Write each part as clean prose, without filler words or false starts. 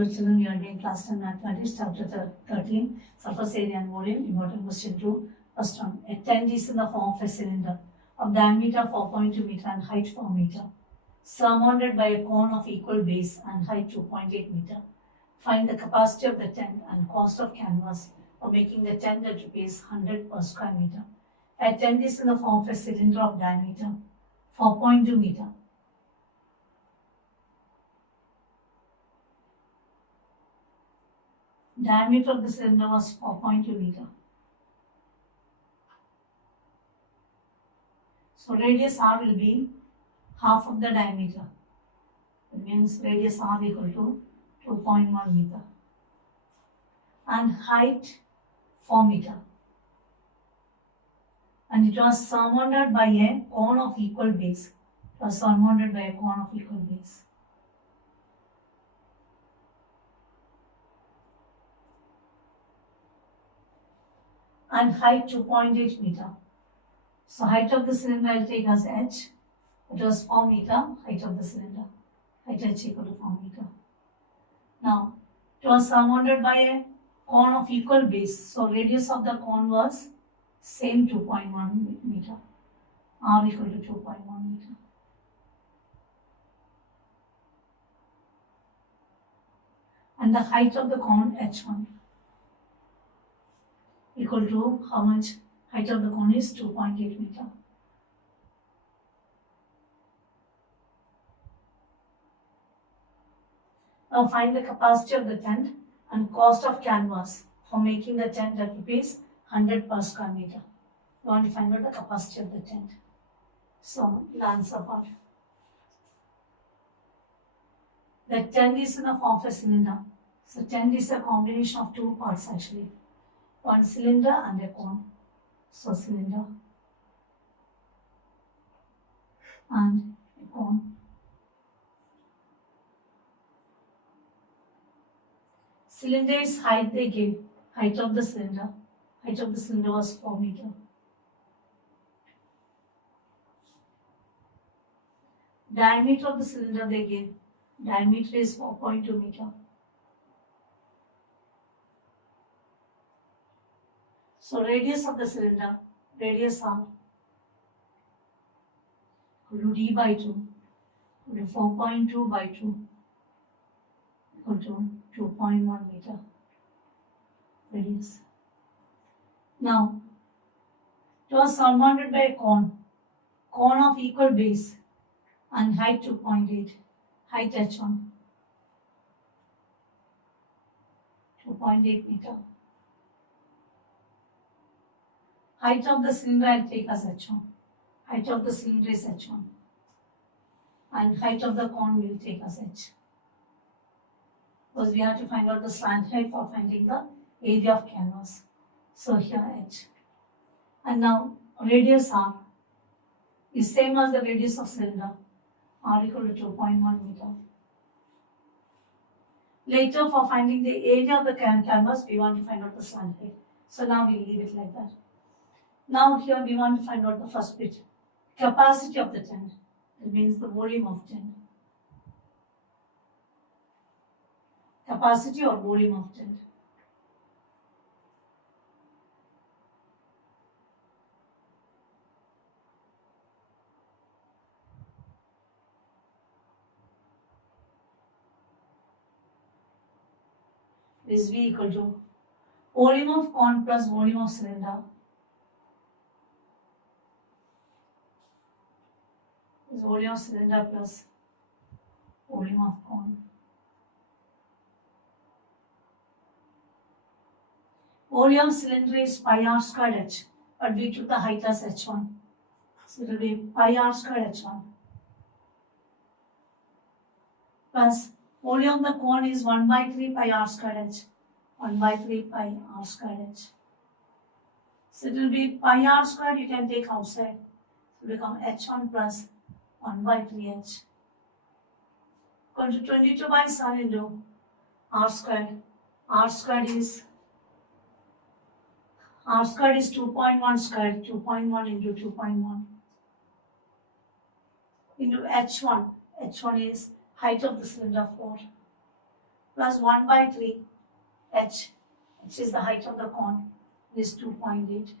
Good children, we are doing class 10 mathematics, chapter 13, surface area and volume. Important question 2. First one, a tent is in the form of a cylinder of diameter 4.2 meter and height 4 meter, surmounted by a cone of equal base and height 2.8 meter. Find the capacity of the tent and cost of canvas for making the tent at rupees 100 per square meter. A tent is in the form of a cylinder of diameter 4.2 meter. Diameter of the cylinder was 4.2 meter. So radius r will be half of the diameter. It means radius r equal to 2.1 meter. And height 4 meter. And it was surmounted by a cone of equal base. It was surmounted by a cone of equal base. And height 2.8 meter. So height of the cylinder I will take as h. It was 4 meter, height of the cylinder. Height h equal to 4 meter. Now, it was surmounted by a cone of equal base. So radius of the cone was same 2.1 meter. R equal to 2.1 meter. And the height of the cone h1 equal to how much? Height of the cone is 2.8 meter. Now find the capacity of the tent and cost of canvas for making the tent at rupees 100 per square meter. We want to find out the capacity of the tent. So the answer part. The tent is in the form of a cylinder. So tent is a combination of two parts actually. One cylinder and a cone. So cylinder and a cone. Cylinder is height they gave. Height of the cylinder. Height of the cylinder was 4 meter. Diameter of the cylinder they gave. Diameter is 4.2 meter. So radius of the cylinder, radius r equal to d by 2, equal to 4.2 by 2, equal to 2.1 meter radius. Now, it was surmounted by a cone of equal base and height 2.8, height h1, 2.8 meter. Height of the cylinder I will take as h1. Height of the cylinder is h1. And height of the cone we will take as h. Because we have to find out the slant height for finding the area of canvas. So here h. And now radius r is same as the radius of cylinder. R equal to 2.1 meter. Later for finding the area of the canvas we want to find out the slant height. So now we leave it like that. Now here we want to find out the first bit. Capacity of the tent. It means the volume of tent. Capacity or volume of tent. Is V equal to volume of cone plus volume of cylinder. Is volume of cylinder plus volume of cone. Volume of cylinder is pi r squared h, but we took the height as h1. So it will be pi r squared h1 plus volume of the cone is 1 by 3 pi r squared h. 1 by 3 pi r squared h. So it will be pi r squared you can take outside. It will become h1 plus 1 by 3h. Equal to 22 by 7 into r squared. R squared is 2.1 squared. 2.1 into 2.1 into h1. h1 is height of the cylinder 4. plus 1 by 3 h, which is the height of the cone, is 2.8.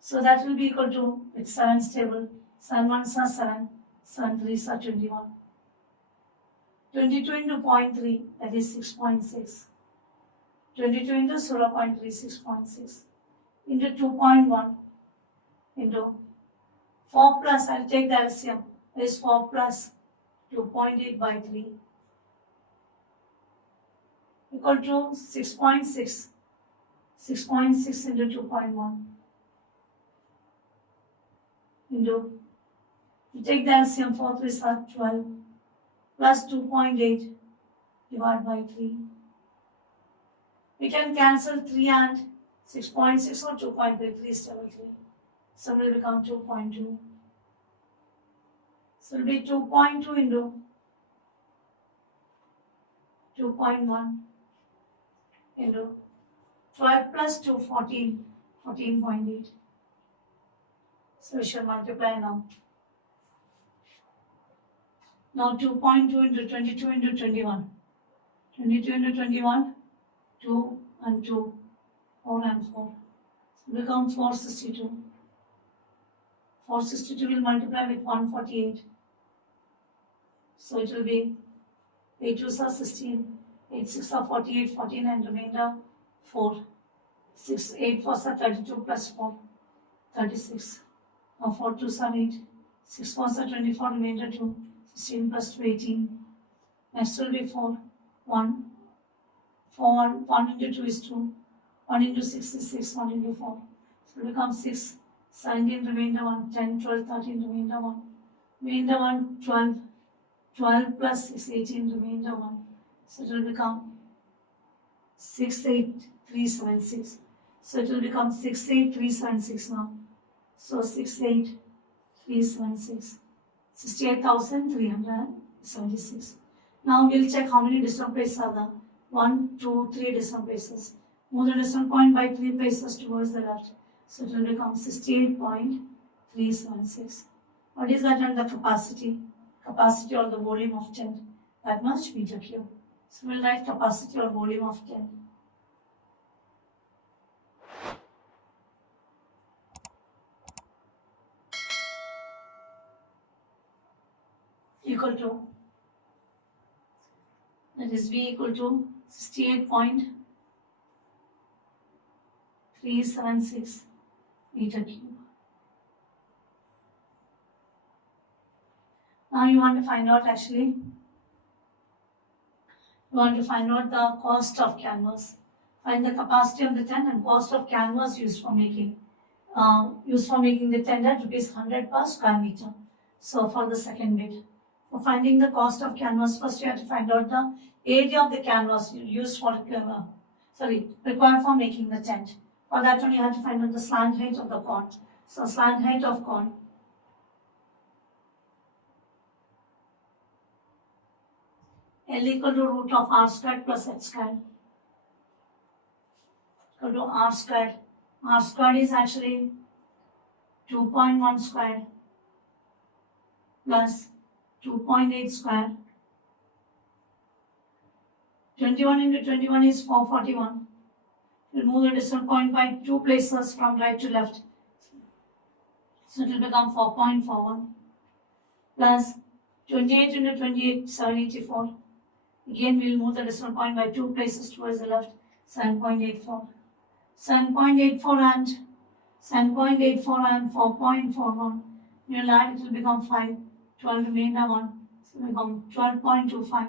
So that will be equal to, with 7 stable, 7 1s are 7, 7 3s are 21. 22 into 0.3, that is 6.6. 22 into 0.3, 6.6. Into 2.1, into 4 plus, I'll take the LCM, that is 4 plus 2.8 by 3, equal to 6.6. 6.6 into 2.1, into, you take the LCM, 4 3s are 12, plus 2.8 divided by 3. We can cancel 3 and 6.6 or 2.3, 3 is double 3. So it will become 2.2. So it will be 2.2 into 2.1 into 12 plus 2, 14, 14.8. So we should multiply now. Now 2.2 into 22 into 21. 22 into 21, 2 and 2, 4 and 4. So it becomes 462. 462 will multiply with 148. So it will be 8 2s are 16, 8 6 are 48, 14 and remainder 4. 6, 8 4s are 32 plus 4, 36. Now 4 2s are 8, 6 4s are 24, remainder 2, 16 plus 2, 18. Next will be 4, 1, 4, 1 into 2 is 2, 1 into 6 is 6, 1 into 4. So it becomes 6, 17, remainder 1, 10, 12, 13, remainder 1. Remainder 1, 12, 12 plus 6, 18, remainder 1. So it will become 68376. So it will become 68376 now. So 68376. 68,376. Now we'll check how many decimal places are there. 1, 2, 3 decimal places. Move the decimal point by 3 places towards the left. So it will become 68.376. What is that under capacity? Capacity or the volume of tent. That much meter cube. So we'll write capacity or volume of tent. Equal to, that is V equal to 68.376 meter cube. Now you want to find out the cost of canvas. Find the capacity of the tent and cost of canvas used for making the tent at rupees 100 per square meter. So for the second bit, for finding the cost of canvas, first you have to find out the area of the canvas used for required for making the tent. For that one you have to find out the slant height of the cone. So slant height of cone L equal to root of r squared plus h squared equal to r squared. R squared is actually 2.1 squared plus 2.8 squared. 21 into 21 is 441. Remove the decimal point by 2 places from right to left. So it will become 4.41 plus 28 into 28, 784. Again, we will move the decimal point by 2 places towards the left, 7.84. 7.84 and 4.41. You will add, it will become 5. 12 remainder 1. So it will become 12.25.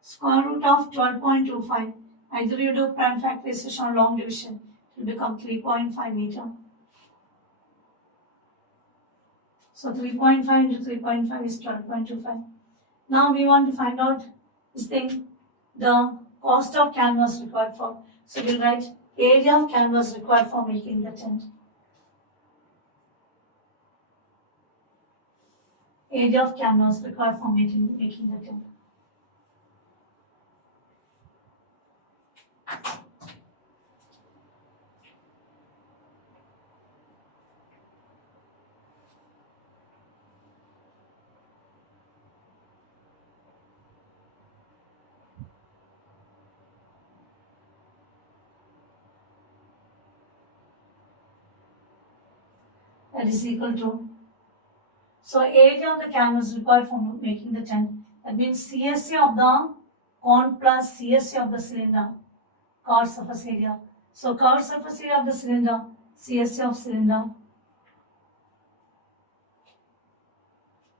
Square root of 12.25. Either you do prime factorization or long division, it will become 3.5 meter. So 3.5 into 3.5 is 12.25. Now we want to find out the cost of canvas required for. So we'll write area of canvas required for making the tent. Area of canvas required for making the tent. that is equal to, so area of the canvas required for making the tent, that means CSA of the cone plus CSA of the cylinder, curved surface area. So curved surface area of the cylinder, CSA of cylinder,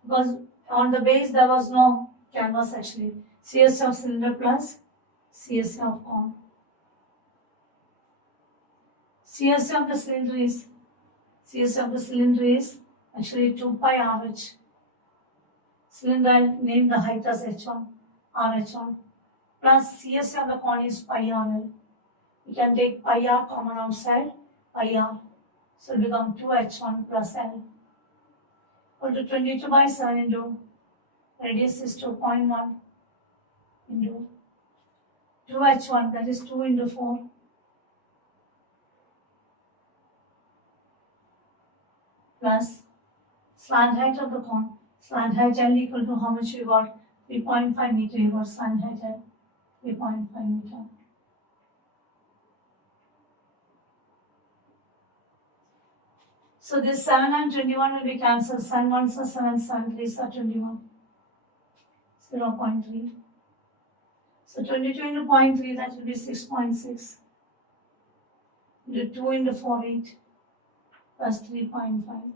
because on the base there was no canvas actually, CSA of cylinder plus CSA of cone. CSA of the cylinder is actually 2 pi RH. Cylinder, I'll name the height as H1, RH1, plus CSA of the cone is pi RL. We can take pi R common outside, pi R. So it will become 2H1 plus L. Equal to 22 by 7 into radius is 2.1 into 2H1, that is 2 into 4. Plus slant height of the cone. Slant height L equal to how much you got? 3.5 meter. You got slant height L, 3.5 meter. So this 7 and 21 will be cancelled. 7 1s are 7, 7 3s are 21. 0.3. So 22 into 0.3, that will be 6.6. Into 2 into 4, 8. Plus 3.5.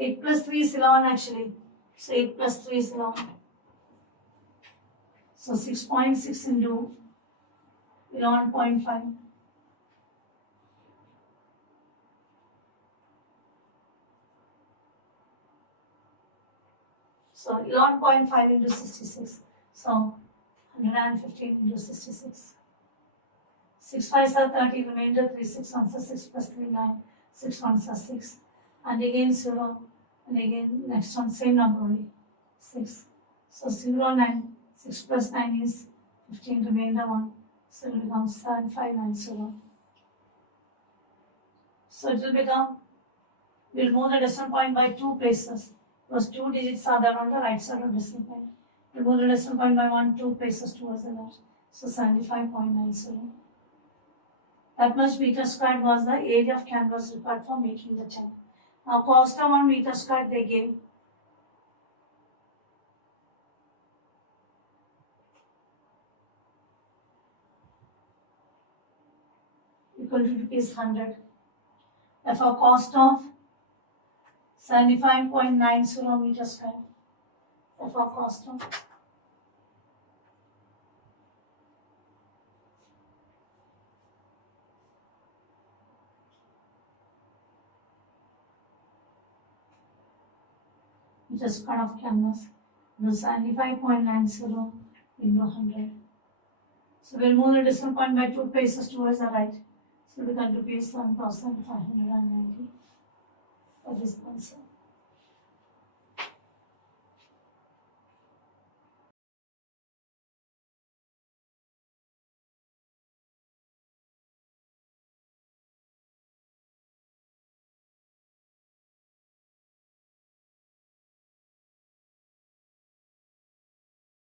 8 plus 3 is 11 actually. So 8 plus 3 is 11. So 6.6 into 11.5. So 11.5 into 66. So 115 into 66. 6 5s are 30, remainder 3, 6 1s are 6 plus 3, 9, 6 1s are 6. And again 0, and again next one same number only, 6. So 0, 9, 6 plus 9 is 15, remainder 1. So it will become 7, 5, 9, 0. So it will become, we will move the decimal point by 2 places. Because 2 digits are there on the right side of decimal point. We will move the decimal point by 2 places towards the left. So 75.90. That much meter squared was the area of canvas required for making the tent. Now cost of 1 meter squared they gave. Equal to rupees 100. Therefore cost of 75.90 meter squared. Therefore cost of meter squared of canvas is 75.90 into 100. So we'll move the decimal point by 2 places towards the right. So we can rupees 1,590 for this answer.